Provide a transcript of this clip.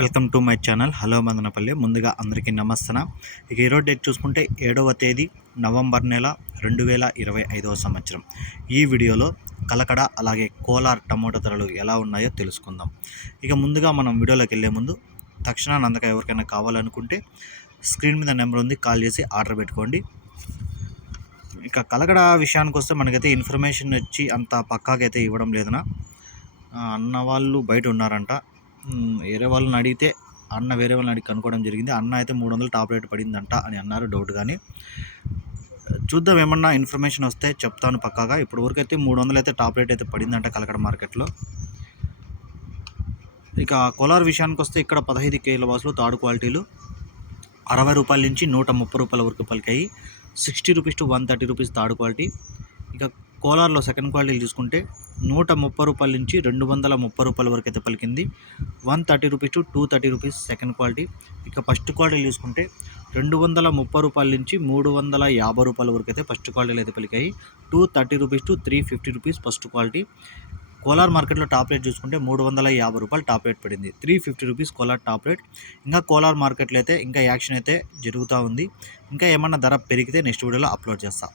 Welcome to my channel. Hello Madanapalle. ముందుగా అందరికీ నమస్తన. ఇక ఈరోజు డేట్ చూసుకుంటే ఏడవ తేదీ నవంబర్ నెల రెండు వేల ఇరవై ఐదవ సంవత్సరం. ఈ వీడియోలో కలకడ అలాగే కోలార్ టమోటా ధరలు ఎలా ఉన్నాయో తెలుసుకుందాం. ఇక ముందుగా మనం వీడియోలోకి వెళ్ళే ముందు తక్షణ నందక ఎవరికైనా కావాలనుకుంటే స్క్రీన్ మీద నెంబర్ ఉంది కాల్ చేసి ఆర్డర్ పెట్టుకోండి. ఇక కలకడ విషయానికి వస్తే మనకైతే ఇన్ఫర్మేషన్ వచ్చి అంత పక్కాగా అయితే ఇవ్వడం లేదన్నా అన్న వాళ్ళు బయట ఉన్నారంట. వేరే వాళ్ళని అడిగితే అన్న వేరే వాళ్ళని అడిగి కనుక్కోవడం జరిగింది. అన్న అయితే మూడు వందలు టాప్ రేట్ పడిందంట అని అన్నారు డౌట్ కానీ చూద్దాం ఏమన్నా ఇన్ఫర్మేషన్ వస్తే చెప్తాను పక్కాగా. ఇప్పుడు వరకు అయితే మూడు వందలు అయితే టాప్ రేట్ అయితే పడిందంట కలకడ మార్కెట్లో. ఇక కోలార్ విషయానికి వస్తే ఇక్కడ పదహైదు కేల వాసులు తాడు క్వాలిటీలు అరవై రూపాయల నుంచి నూట ముప్పై రూపాయల వరకు పలికాయి. Sixty rupees to one thirty rupees third quality. ఇక కోలార్లో సెకండ్ క్వాలిటీలు చూసుకుంటే నూట ముప్పై రూపాయల నుంచి రెండు వందల ముప్పై రూపాయల వరకు అయితే పలికింది. One thirty rupees to two thirty rupees second quality. ఇక ఫస్ట్ క్వాలిటీ చూసుకుంటే రెండు వందల ముప్పై రూపాయల నుంచి మూడు వందల యాభై రూపాయల వరకు అయితే ఫస్ట్ క్వాలిటీలు అయితే పలికాయి. Two thirty rupees to three fifty rupees first quality. Kolar మార్కెట్లో టాప్ రేట్ చూసుకుంటే మూడు వందల యాభై రూపాయలు టాప్ రేట్ పడింది. Three fifty rupees Kolar top rate. ఇంకా కోలార్ మార్కెట్లో అయితే ఇంకా యాక్షన్ అయితే జరుగుతూ ఉంది. ఇంకా ఏమన్నా ధర పెరిగితే నెక్స్ట్ వీడియోలో అప్లోడ్ చేస్తాను